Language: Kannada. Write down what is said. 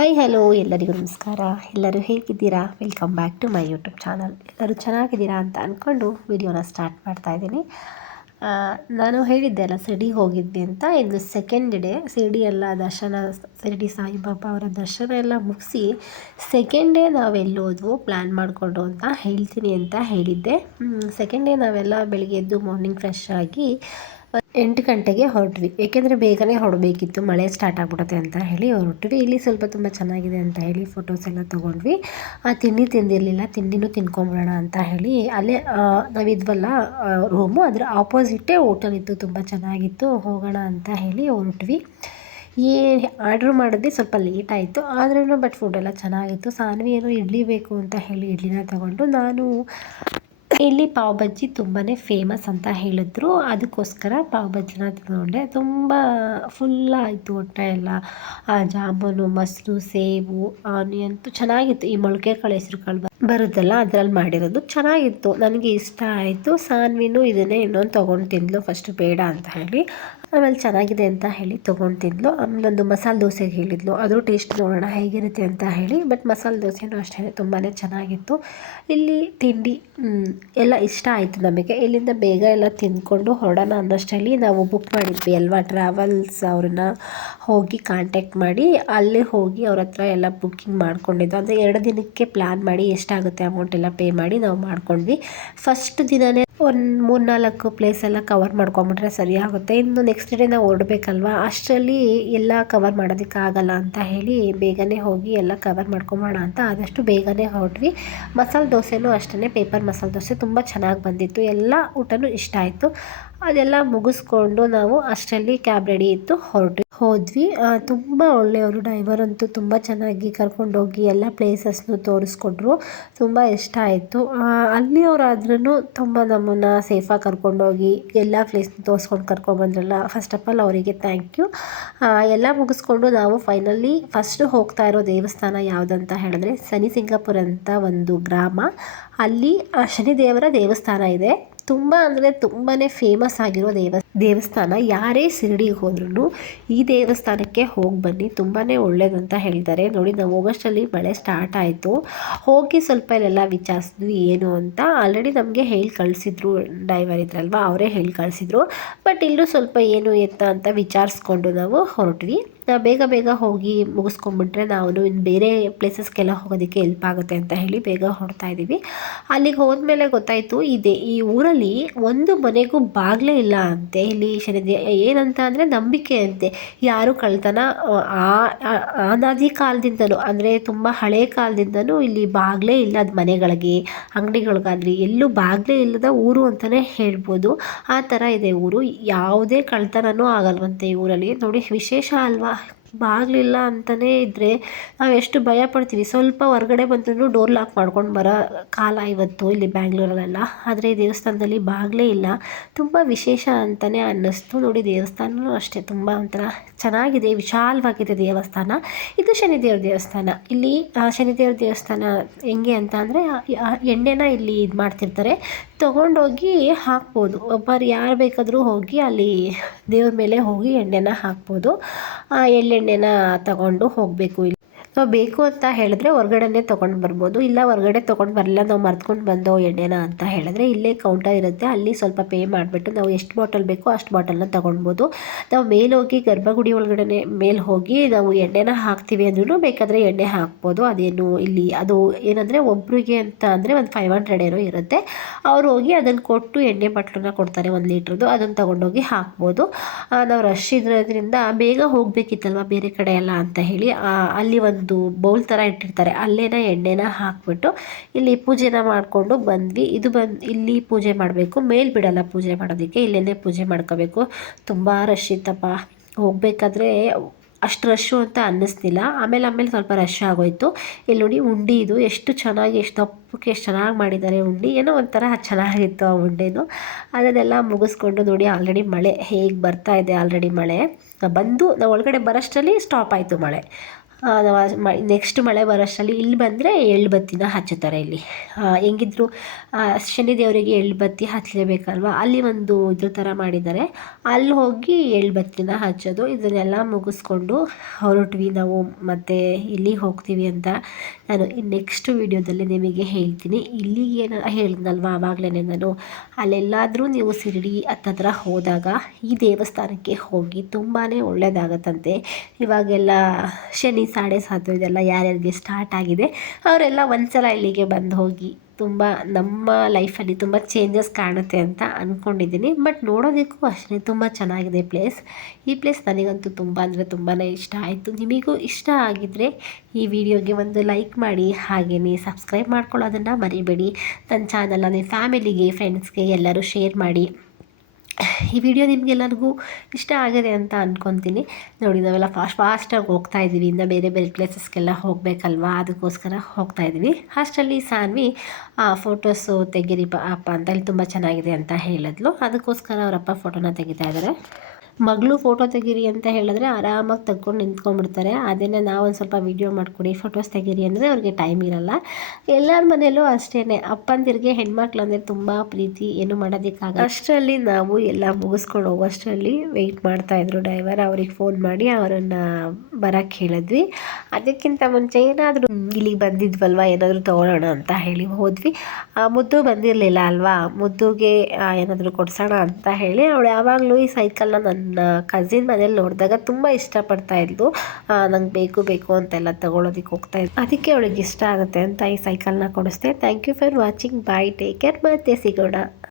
ಹಾಯ್ ಹಲೋ ಎಲ್ಲರಿಗೂ ನಮಸ್ಕಾರ. ಎಲ್ಲರೂ ಹೇಗಿದ್ದೀರಾ? Welcome back to my YouTube channel ಎಲ್ಲರೂ ಚೆನ್ನಾಗಿದ್ದೀರಾ ಅಂತ ಅಂದ್ಕೊಂಡು ವಿಡಿಯೋನ ಸ್ಟಾರ್ಟ್ ಮಾಡ್ತಾ ಇದ್ದೀನಿ. ನಾನು ಹೇಳಿದ್ದೆ ಅಲ್ಲ, ಸಿಡಿ ಹೋಗಿದ್ದೆ ಅಂತ. ಇದು ಸೆಕೆಂಡ್ ಡೇ ಸಿಡಿ ಎಲ್ಲ, ದರ್ಶನ, ಸಿಡಿ ಸಾಯಿಬಾಬಾ ಅವರ ದರ್ಶನ ಎಲ್ಲ ಮುಗಿಸಿ ಸೆಕೆಂಡ್ ಡೇ ನಾವೆಲ್ಲಿ ಹೋದ್ವು ಪ್ಲ್ಯಾನ್ ಮಾಡಿಕೊಂಡು ಅಂತ ಹೇಳ್ತೀನಿ ಅಂತ ಹೇಳಿದ್ದೆ. ಸೆಕೆಂಡ್ ಡೇ ನಾವೆಲ್ಲ ಬೆಳಗ್ಗೆ ಎದ್ದು ಮಾರ್ನಿಂಗ್ ಫ್ರೆಶ್ ಆಗಿ ಎಂಟು ಗಂಟೆಗೆ ಹೊರಟ್ವಿ. ಏಕೆಂದರೆ ಬೇಗನೆ ಹೊರಡಬೇಕಿತ್ತು. ಮಳೆ ಸ್ಟಾರ್ಟ್ ಆಗ್ಬಿಡುತ್ತೆ ಅಂತ ಹೇಳಿ ಹೊರಟ್ವಿ. ಇಲ್ಲಿ ಸ್ವಲ್ಪ ತುಂಬ ಚೆನ್ನಾಗಿದೆ ಅಂತ ಹೇಳಿ ಫೋಟೋಸ್ ಎಲ್ಲ ತೊಗೊಂಡ್ವಿ. ಆ ತಿಂಡಿ ತಿಂದಿರಲಿಲ್ಲ. ತಿಂಡಿನೂ ತಿನ್ಕೊಂಬಿಡೋಣ ಅಂತ ಹೇಳಿ ಅಲ್ಲೇ ನಾವಿದ್ವಲ್ಲ ರೂಮು ಅದರ ಆಪೋಸಿಟ್ಟೇ ಹೋಟೆಲ್ ಇತ್ತು. ತುಂಬ ಚೆನ್ನಾಗಿತ್ತು. ಹೋಗೋಣ ಅಂತ ಹೇಳಿ ಹೊರಟ್ವಿ. ಏ ಆರ್ಡ್ರ್ ಮಾಡಿದ್ವಿ ಸ್ವಲ್ಪ ಲೇಟ್ ಆಯಿತು. ಆದ್ರೂ ಬಟ್ ಫುಡ್ ಎಲ್ಲ ಚೆನ್ನಾಗಿತ್ತು. ಸಾನ್ವಿ ಏನೋ ಇಡ್ಲಿ ಬೇಕು ಅಂತ ಹೇಳಿ ಇಡ್ಲಿನ ತಗೊಂಡು ನಾನು ಇಲ್ಲಿ ಪಾವ್ ಬಜ್ಜಿ ತುಂಬಾ ಫೇಮಸ್ ಅಂತ ಹೇಳಿದ್ರು. ಅದಕ್ಕೋಸ್ಕರ ಪಾವ್ ಬಜ್ಜಿನ ತಗೊಂಡೆ ತುಂಬ ಫುಲ್ ಆಯಿತು ಹೊಟ್ಟೆ ಎಲ್ಲ. ಜಾಮೂನು, ಮೊಸರು, ಸೇಬು ಆನಿಯನ್ ಚೆನ್ನಾಗಿತ್ತು. ಈ ಮೊಳಕೆ ಕಾಳು ಹೆಸರು ಕಾಳು ಬರುತ್ತಲ್ಲ, ಅದರಲ್ಲಿ ಮಾಡಿರೋದು ಚೆನ್ನಾಗಿತ್ತು. ನನಗೆ ಇಷ್ಟ ಆಯಿತು. ಸಾನ್ವಿನೂ ಇದನ್ನೇ ಇನ್ನೊಂದು ತೊಗೊಂಡು ತಿಂದ್ಲು. ಫಸ್ಟ್ ಬೇಡ ಅಂತ ಹೇಳಿ. ಆಮೇಲೆ ಚೆನ್ನಾಗಿದೆ ಅಂತ ಹೇಳಿ ತೊಗೊಂಡು ತಿಂದ್ಲು. ಆಮೇಲೆ ಒಂದು ಮಸಾಲೆ ದೋಸೆಗೆ ಹೇಳಿದ್ಲು. ಅದು ಟೇಸ್ಟ್ ನೋಡೋಣ ಹೇಗಿರುತ್ತೆ ಅಂತ ಹೇಳಿ. ಬಟ್ ಮಸಾಲೆ ದೋಸೆನೂ ಅಷ್ಟೇ ತುಂಬಾ ಚೆನ್ನಾಗಿತ್ತು. ಇಲ್ಲಿ ತಿಂಡಿ ಎಲ್ಲ ಇಷ್ಟ ಆಯಿತು ನಮಗೆ. ಇಲ್ಲಿಂದ ಬೇಗ ಎಲ್ಲ ತಿಂದ್ಕೊಂಡು ಹೊರಡೋಣ ಅನ್ನೋಷ್ಟರಲ್ಲಿ ನಾವು ಬುಕ್ ಮಾಡಿದ್ವಿ ಅಲ್ವಾ ಟ್ರಾವೆಲ್ಸ್ ಅವ್ರನ್ನ ಹೋಗಿ ಕಾಂಟ್ಯಾಕ್ಟ್ ಮಾಡಿ. ಅಲ್ಲೇ ಹೋಗಿ ಅವ್ರ ಹತ್ರ ಎಲ್ಲ ಬುಕ್ಕಿಂಗ್ ಮಾಡ್ಕೊಂಡಿದ್ದು. ಅಂದರೆ ಎರಡು ದಿನಕ್ಕೆ ಪ್ಲ್ಯಾನ್ ಮಾಡಿ ಎಷ್ಟಾಗುತ್ತೆ ಅಮೌಂಟ್ ಎಲ್ಲ ಪೇ ಮಾಡಿ ನಾವು ಮಾಡ್ಕೊಂಡ್ವಿ. ಫಸ್ಟ್ ದಿನವೇ ಒಂದು ಮೂರು ನಾಲ್ಕು ಪ್ಲೇಸ್ ಎಲ್ಲ ಕವರ್ ಮಾಡ್ಕೊಂಬಿಟ್ರೆ ಸರಿ ಆಗುತ್ತೆ. ಇನ್ನು ನೆಕ್ಸ್ಟ್ ಡೇ ನಾವು ಹೊರಡ್ಬೇಕಲ್ವಾ ಅಷ್ಟರಲ್ಲಿ ಎಲ್ಲ ಕವರ್ ಮಾಡೋದಕ್ಕೆ ಆಗಲ್ಲ ಅಂತ ಹೇಳಿ ಬೇಗನೆ ಹೋಗಿ ಎಲ್ಲ ಕವರ್ ಮಾಡ್ಕೊಂಬೋಣ ಅಂತ ಆದಷ್ಟು ಬೇಗನೆ ಹೊರಟ್ವಿ. ಮಸಾಲೆ ದೋಸೆನೂ ಅಷ್ಟೇ ಪೇಪರ್ ಮಸಾಲೆ ದೋಸೆ ತುಂಬ ಚೆನ್ನಾಗಿ ಬಂದಿತ್ತು. ಎಲ್ಲ ಊಟನೂ ಇಷ್ಟ ಆಯಿತು. ಅದೆಲ್ಲ ಮುಗಿಸ್ಕೊಂಡು ನಾವು ಅಷ್ಟರಲ್ಲಿ ಕ್ಯಾಬ್ ರೆಡಿ ಇತ್ತು, ಹೊರಟ್ವಿ. ಹೋದ್ವಿ. ತುಂಬ ಒಳ್ಳೆಯವರು. ಡ್ರೈವರ್ ಅಂತೂ ತುಂಬ ಚೆನ್ನಾಗಿ ಕರ್ಕೊಂಡೋಗಿ ಎಲ್ಲ ಪ್ಲೇಸಸ್ನು ತೋರಿಸ್ಕೊಟ್ರು. ತುಂಬ ಇಷ್ಟ ಆಯಿತು. ಅಲ್ಲಿಯವರಾದ್ರೂ ತುಂಬ ನಮ್ಮನ್ನು ಸೇಫಾಗಿ ಕರ್ಕೊಂಡೋಗಿ ಎಲ್ಲ ಪ್ಲೇಸ್ನ ತೋರಿಸ್ಕೊಂಡು ಕರ್ಕೊಂಡ್ಬಂದ್ರಲ್ಲ ಫಸ್ಟ್ ಆಫ್ ಆಲ್ ಅವರಿಗೆ ಥ್ಯಾಂಕ್ ಯು ಎಲ್ಲ ಮುಗಿಸ್ಕೊಂಡು ನಾವು ಫೈನಲಿ ಫಸ್ಟ್ ಹೋಗ್ತಾ ಇರೋ ದೇವಸ್ಥಾನ ಯಾವುದಂತ ಹೇಳಿದ್ರೆ ಸನಿ ಸಿಂಗಾಪುರ ಅಂತ ಒಂದು ಗ್ರಾಮ. ಅಲ್ಲಿ ಶನಿದೇವರ ದೇವಸ್ಥಾನ ಇದೆ. ತುಂಬ ಅಂದರೆ ತುಂಬಾ ಫೇಮಸ್ ಆಗಿರೋ ದೇವ ದೇವಸ್ಥಾನ. ಯಾರೇ ಶಿರಡಿಗೆ ಹೋದ್ರೂ ಈ ದೇವಸ್ಥಾನಕ್ಕೆ ಹೋಗಿ ಬನ್ನಿ. ತುಂಬಾ ಒಳ್ಳೇದಂತ ಹೇಳ್ತಾರೆ. ನೋಡಿ, ನಾವು ಹೋಗೋಷ್ಟರಲ್ಲಿ ಮಳೆ ಸ್ಟಾರ್ಟ್ ಆಯಿತು. ಹೋಗಿ ಸ್ವಲ್ಪ ಇಲ್ಲೆಲ್ಲ ವಿಚಾರಿಸಿದ್ವಿ ಏನು ಅಂತ. ಆಲ್ರೆಡಿ ನಮಗೆ ಹೇಳಿ ಕಳಿಸಿದ್ರು ಡ್ರೈವರ್ ಇದ್ರಲ್ವ, ಅವರೇ ಹೇಳಿ ಕಳಿಸಿದ್ರು. ಬಟ್ ಇಲ್ಲೂ ಸ್ವಲ್ಪ ಏನು ಎತ್ತ ಅಂತ ವಿಚಾರಿಸ್ಕೊಂಡು ನಾವು ಹೊರಟ್ವಿ. ಬೇಗ ಬೇಗ ಹೋಗಿ ಮುಗಿಸ್ಕೊಂಡ್ಬಿಟ್ರೆ ನಾವು ಇನ್ನು ಬೇರೆ ಪ್ಲೇಸಸ್ಗೆಲ್ಲ ಹೋಗೋದಕ್ಕೆ ಹೆಲ್ಪ್ ಆಗುತ್ತೆ ಅಂತ ಹೇಳಿ ಬೇಗ ಹೊರಡ್ತಾ ಇದ್ದೀವಿ. ಅಲ್ಲಿಗೆ ಹೋದ್ಮೇಲೆ ಗೊತ್ತಾಯಿತು, ಇದೆ ಈ ಊರಲ್ಲಿ ಒಂದು ಮನೆಗೂ ಬಾಗಿಲೇ ಇಲ್ಲ ಅಂತೆ. ಇಲ್ಲಿ ಶನಿದೇ ಏನಂತ ಅಂದರೆ ನಂಬಿಕೆ ಅಂತೆ. ಯಾರು ಕಳ್ತನ, ಆ ಅನಾದಿ ಕಾಲದಿಂದಲೂ ಅಂದರೆ ತುಂಬ ಹಳೆ ಕಾಲದಿಂದಲೂ ಇಲ್ಲಿ ಬಾಗಿಲೇ ಇಲ್ಲ ಅದು ಮನೆಗಳಿಗೆ, ಅಂಗಡಿಗಳಿಗಾಗಲಿ, ಎಲ್ಲೂ ಬಾಗಿಲೇ ಇಲ್ಲದ ಊರು ಅಂತಲೇ ಹೇಳ್ಬೋದು. ಆ ಥರ ಇದೆ ಊರು. ಯಾವುದೇ ಕಳ್ತನನೂ ಆಗಲ್ವಂತೆ ಈ ಊರಲ್ಲಿ. ನೋಡಿ ವಿಶೇಷ ಅಲ್ವಾ? ಬಾಗಿಲಿಲ್ಲ ಅಂತಲೇ ಇದ್ದರೆ ನಾವು ಎಷ್ಟು ಭಯ ಪಡ್ತೀವಿ. ಸ್ವಲ್ಪ ಹೊರಗಡೆ ಬಂದ್ರೂ ಡೋರ್ ಲಾಕ್ ಮಾಡ್ಕೊಂಡು ಬರೋ ಕಾಲ ಇವತ್ತು ಇಲ್ಲಿ ಬ್ಯಾಂಗ್ಳೂರಲ್ಲೆಲ್ಲ. ಆದರೆ ದೇವಸ್ಥಾನದಲ್ಲಿ ಬಾಗಿಲೇ ಇಲ್ಲ. ತುಂಬ ವಿಶೇಷ ಅಂತಲೇ ಅನ್ನಿಸ್ತು. ನೋಡಿ ದೇವಸ್ಥಾನವೂ ಅಷ್ಟೇ. ತುಂಬ ಒಂಥರ ಚೆನ್ನಾಗಿದೆ, ವಿಶಾಲವಾಗಿದೆ ದೇವಸ್ಥಾನ. ಇದು ಶನಿದೇವ್ರ ದೇವಸ್ಥಾನ. ಇಲ್ಲಿ ಶನಿದೇವ್ರ ದೇವಸ್ಥಾನ ಹೆಂಗೆ ಅಂತ ಅಂದರೆ ಎಣ್ಣೆನ ಇಲ್ಲಿ ಇದು ಮಾಡ್ತಿರ್ತಾರೆ. ತೊಗೊಂಡೋಗಿ ಹಾಕ್ಬೋದು. ಒಬ್ಬರು ಯಾರು ಬೇಕಾದರೂ ಹೋಗಿ ಅಲ್ಲಿ ದೇವ್ರ ಮೇಲೆ ಹೋಗಿ ಎಣ್ಣೆನ ಹಾಕ್ಬೋದು. ಆ ಎಳ್ಳೆಣ್ಣೆನ ತಗೊಂಡು ಹೋಗಬೇಕು ನಾವು ಬೇಕು ಅಂತ ಹೇಳಿದ್ರೆ ಹೊರಗಡೆನೇ ತೊಗೊಂಡು ಬರ್ಬೋದು. ಇಲ್ಲ ಹೊರಗಡೆ ತೊಗೊಂಡು ಬರಲ್ಲ ನಾವು ಮರ್ತ್ಕೊಂಡು ಬಂದೋ ಎಣ್ಣೆನ ಅಂತ ಹೇಳಿದ್ರೆ ಇಲ್ಲೇ ಕೌಂಟರ್ ಇರುತ್ತೆ. ಅಲ್ಲಿ ಸ್ವಲ್ಪ ಪೇ ಮಾಡಿಬಿಟ್ಟು ನಾವು ಎಷ್ಟು ಬಾಟಲ್ ಬೇಕೋ ಅಷ್ಟು ಬಾಟಲ್ನ ತೊಗೊಳ್ಬೋದು ನಾವು ಮೇಲೆ ಹೋಗಿ ಗರ್ಭಗುಡಿ ಒಳಗಡೆ ಮೇಲೆ ಹೋಗಿ ನಾವು ಎಣ್ಣೆನ ಹಾಕ್ತೀವಿ ಅಂದ್ರೂ ಬೇಕಾದರೆ ಎಣ್ಣೆ ಹಾಕ್ಬೋದು. ಅದೇನು ಇಲ್ಲಿ ಅದು ಏನಂದರೆ ಒಬ್ಬರಿಗೆ ಅಂತ ಅಂದರೆ ಒಂದು ಫೈವ್ ಹಂಡ್ರೆಡ್ ಏನೋ ಇರುತ್ತೆ. ಅವ್ರು ಹೋಗಿ ಅದನ್ನು ಕೊಟ್ಟು ಎಣ್ಣೆ ಬಾಟ್ಲನ್ನ ಕೊಡ್ತಾರೆ ಒಂದು ಲೀಟ್ರದ್ದು ಅದನ್ನು ತೊಗೊಂಡೋಗಿ ಹಾಕ್ಬೋದು. ನಾವು ರಶ್ ಇರೋದ್ರಿಂದ ಬೇಗ ಹೋಗಬೇಕಿತ್ತಲ್ವ ಬೇರೆ ಕಡೆ ಎಲ್ಲ ಅಂತ ಹೇಳಿ. ಅಲ್ಲಿ ಒಂದು ಬೌಲ್ ಥರ ಇಟ್ಟಿರ್ತಾರೆ. ಅಲ್ಲೇನ ಎಣ್ಣೆನ ಹಾಕ್ಬಿಟ್ಟು ಇಲ್ಲಿ ಪೂಜೆನ ಮಾಡಿಕೊಂಡು ಬಂದ್ವಿ. ಇದು ಬಂದು ಇಲ್ಲಿ ಪೂಜೆ ಮಾಡಬೇಕು. ಮೇಲ್ ಬಿಡಲ್ಲ ಪೂಜೆ ಮಾಡೋದಕ್ಕೆ. ಇಲ್ಲೇ ಪೂಜೆ ಮಾಡ್ಕೋಬೇಕು. ತುಂಬ ರಶ್ ಇತ್ತಪ್ಪ. ಹೋಗಬೇಕಾದ್ರೆ ಅಷ್ಟು ರಶ್ಶು ಅಂತ ಅನ್ನಿಸ್ತಿಲ್ಲ. ಆಮೇಲೆ ಆಮೇಲೆ ಸ್ವಲ್ಪ ರಶ್ ಆಗೋಯ್ತು. ಇಲ್ಲಿ ನೋಡಿ ಉಂಡಿ ಇದು. ಎಷ್ಟು ಚೆನ್ನಾಗಿ, ಎಷ್ಟು ದಪ್ಪಕ್ಕೆ ಎಷ್ಟು ಚೆನ್ನಾಗಿ ಮಾಡಿದ್ದಾರೆ ಉಂಡಿ. ಏನೋ ಒಂಥರ ಚೆನ್ನಾಗಿತ್ತು ಆ ಉಂಡೆನು. ಅದನ್ನೆಲ್ಲ ಮುಗಿಸ್ಕೊಂಡು ನೋಡಿ ಆಲ್ರೆಡಿ ಮಳೆ ಹೇಗೆ ಬರ್ತಾ ಇದೆ ಆಲ್ರೆಡಿ ಮಳೆ. ಬಂದು ನಾವು ಒಳಗಡೆ ಬರೋಷ್ಟರಲ್ಲಿ ಸ್ಟಾಪ್ ಆಯಿತು ಮಳೆ. ನೆಕ್ಸ್ಟ್ ಮಳೆ ಬರೋಷ್ಟರಲ್ಲಿ ಇಲ್ಲಿ ಬಂದರೆ ಎಳ್ಳು ಬತ್ತಿನ ಹಚ್ಚುತ್ತಾರೆ ಇಲ್ಲಿ. ಹೆಂಗಿದ್ರು ಶನಿ ದೇವರಿಗೆ ಎಳ್ಳು ಬತ್ತಿ ಹಚ್ಚಲೇಬೇಕಲ್ವ? ಅಲ್ಲಿ ಒಂದು ಇದ್ರ ಥರ ಮಾಡಿದ್ದಾರೆ. ಅಲ್ಲಿ ಹೋಗಿ ಎಳ್ಳು ಬತ್ತಿನ ಹಚ್ಚೋದು, ಇದನ್ನೆಲ್ಲ ಮುಗಿಸ್ಕೊಂಡು ಹೊರಟ್ವಿ ನಾವು, ಮತ್ತೆ ಇಲ್ಲಿ ಹೋಗ್ತೀವಿ ಅಂತ ನಾನು ನೆಕ್ಸ್ಟ್ ವಿಡಿಯೋದಲ್ಲಿ ನಿಮಗೆ ಹೇಳ್ತೀನಿ. ಇಲ್ಲಿಗೆ ಏನು ಹೇಳಿದ್ನಲ್ವ ಆವಾಗಲೇ ನಾನು? ಅಲ್ಲೆಲ್ಲಾದರೂ ನೀವು ಸಿರಿಡಿ ಹತ್ತತ್ರ ಹೋದಾಗ ಈ ದೇವಸ್ಥಾನಕ್ಕೆ ಹೋಗಿ ತುಂಬಾ ಒಳ್ಳೆಯದಾಗತ್ತಂತೆ ಇವಾಗೆಲ್ಲ ಶನಿ ಸಾಡೆ ಸಾತು ಇದೆಲ್ಲ ಯಾರ್ಯಾರಿಗೆ ಸ್ಟಾರ್ಟ್ ಆಗಿದೆ, ಅವರೆಲ್ಲ ಒಂದ್ಸಲ ಇಲ್ಲಿಗೆ ಬಂದು ಹೋಗಿ ತುಂಬ ನಮ್ಮ ಲೈಫಲ್ಲಿ ತುಂಬ ಚೇಂಜಸ್ ಕಾಣುತ್ತೆ ಅಂತ ಅಂದ್ಕೊಂಡಿದ್ದೀನಿ ಬಟ್ ನೋಡೋದಕ್ಕೂ ಅಷ್ಟೇ ತುಂಬ ಚೆನ್ನಾಗಿದೆ ಪ್ಲೇಸ್ ಈ ಪ್ಲೇಸ್ ನನಗಂತೂ ತುಂಬ ಅಂದರೆ ತುಂಬಾ ಇಷ್ಟ ಆಯಿತು. ನಿಮಗೂ ಇಷ್ಟ ಆಗಿದ್ದರೆ ಈ ವಿಡಿಯೋಗೆ ಒಂದು ಲೈಕ್ ಮಾಡಿ ಹಾಗೆಯೇ ಸಬ್ಸ್ಕ್ರೈಬ್ ಮಾಡ್ಕೊಳ್ಳೋದನ್ನು ಮರಿಬೇಡಿ. ನನ್ನ ಚಾನಲನ್ನು ಫ್ಯಾಮಿಲಿಗೆ ಫ್ರೆಂಡ್ಸ್ಗೆ ಎಲ್ಲರೂ ಶೇರ್ ಮಾಡಿ. ಈ ವಿಡಿಯೋ ನಿಮಗೆಲ್ಲರಿಗೂ ಇಷ್ಟ ಆಗಿದೆ ಅಂತ ಅಂದ್ಕೊತೀನಿ ನೋಡಿ, ನಾವೆಲ್ಲ ಫಾಸ್ಟ್ ಫಾಸ್ಟಾಗಿ ಹೋಗ್ತಾ ಇದ್ದೀವಿ ಇನ್ನು ಬೇರೆ ಬೇರೆ ಪ್ಲೇಸಸ್ಗೆಲ್ಲ ಹೋಗಬೇಕಲ್ವಾ? ಅದಕ್ಕೋಸ್ಕರ ಹೋಗ್ತಾ ಇದ್ದೀವಿ ಅಷ್ಟರಲ್ಲಿ ಸಾನ್ವಿ ಫೋಟೋಸು ತೆಗಿರಿ ಅಪ್ಪ ಅಂತ. ಅಲ್ಲಿ ತುಂಬ ಚೆನ್ನಾಗಿದೆ ಅಂತ ಹೇಳಿದ್ಲು. ಅದಕ್ಕೋಸ್ಕರ ಅವರಪ್ಪ ಫೋಟೋನ ತೆಗಿತಾ ಇದ್ದಾರೆ ಮಗಳು ಫೋಟೋ ತೆಗೀರಿ ಅಂತ ಹೇಳಿದ್ರೆ ಆರಾಮಾಗಿ ತೆಗ್ಕೊಂಡು ನಿಂತ್ಕೊಂಡ್ಬಿಡ್ತಾರೆ. ಅದನ್ನೇ ನಾವು ಒಂದು ಸ್ವಲ್ಪ ವೀಡಿಯೋ ಮಾಡಿಕೊಡಿ. ಫೋಟೋಸ್ ತೆಗೀರಿ ಅಂದರೆ ಅವ್ರಿಗೆ ಟೈಮ್ ಇರಲ್ಲ. ಎಲ್ಲರ ಮನೆಯಲ್ಲೂ ಅಷ್ಟೇ ಅಪ್ಪಂದಿರಿಗೆ ಹೆಣ್ಮಕ್ಳು ಅಂದರೆ ತುಂಬ ಪ್ರೀತಿ. ಏನು ಮಾಡೋದಕ್ಕಾಗ ಅಷ್ಟರಲ್ಲಿ ನಾವು ಎಲ್ಲ ಮುಗಿಸ್ಕೊಂಡು ಹೋಗೋಷ್ಟರಲ್ಲಿ ವೆಯ್ಟ್ ಮಾಡ್ತಾಯಿದ್ರು ಡ್ರೈವರ್ ಅವ್ರಿಗೆ ಫೋನ್ ಮಾಡಿ ಅವರನ್ನು ಬರೋಕ್ಕೆ ಹೇಳಿದ್ವಿ. ಅದಕ್ಕಿಂತ ಮುಂಚೆ ಏನಾದರೂ ಇಲ್ಲಿಗೆ ಬಂದಿದ್ವಲ್ವ ಏನಾದರೂ ತೊಗೊಳ್ಳೋಣ ಅಂತ ಹೇಳಿ ಹೋದ್ವಿ. ಆ, ಮುದ್ದು ಬಂದಿರಲಿಲ್ಲ ಅಲ್ವಾ? ಮುದ್ದುಗೆ ಏನಾದರೂ ಕೊಡ್ಸೋಣ ಅಂತ ಹೇಳಿ ಅವಳು ಯಾವಾಗಲೂ ಈ ಸೈಕಲ್ನ ನನ್ನ ಕಸಿನ್ ಮನೇಲಿ ನೋಡಿದಾಗ ತುಂಬ ಇಷ್ಟಪಡ್ತಾ ಇದ್ಲು. ನಂಗೆ ಬೇಕು ಬೇಕು ಅಂತೆಲ್ಲ ತಗೊಳೋದಕ್ಕೆ ಹೋಗ್ತಾ ಇದ್ಲು. ಅದಕ್ಕೆ ಅವಳಿಗೆ ಇಷ್ಟ ಆಗುತ್ತೆ ಅಂತ ಈ ಸೈಕಲ್ನ ಕೊಡಿಸ್ದೆ. Thank you for watching bye take care ಮತ್ತೆ ಸಿಗೋಣ.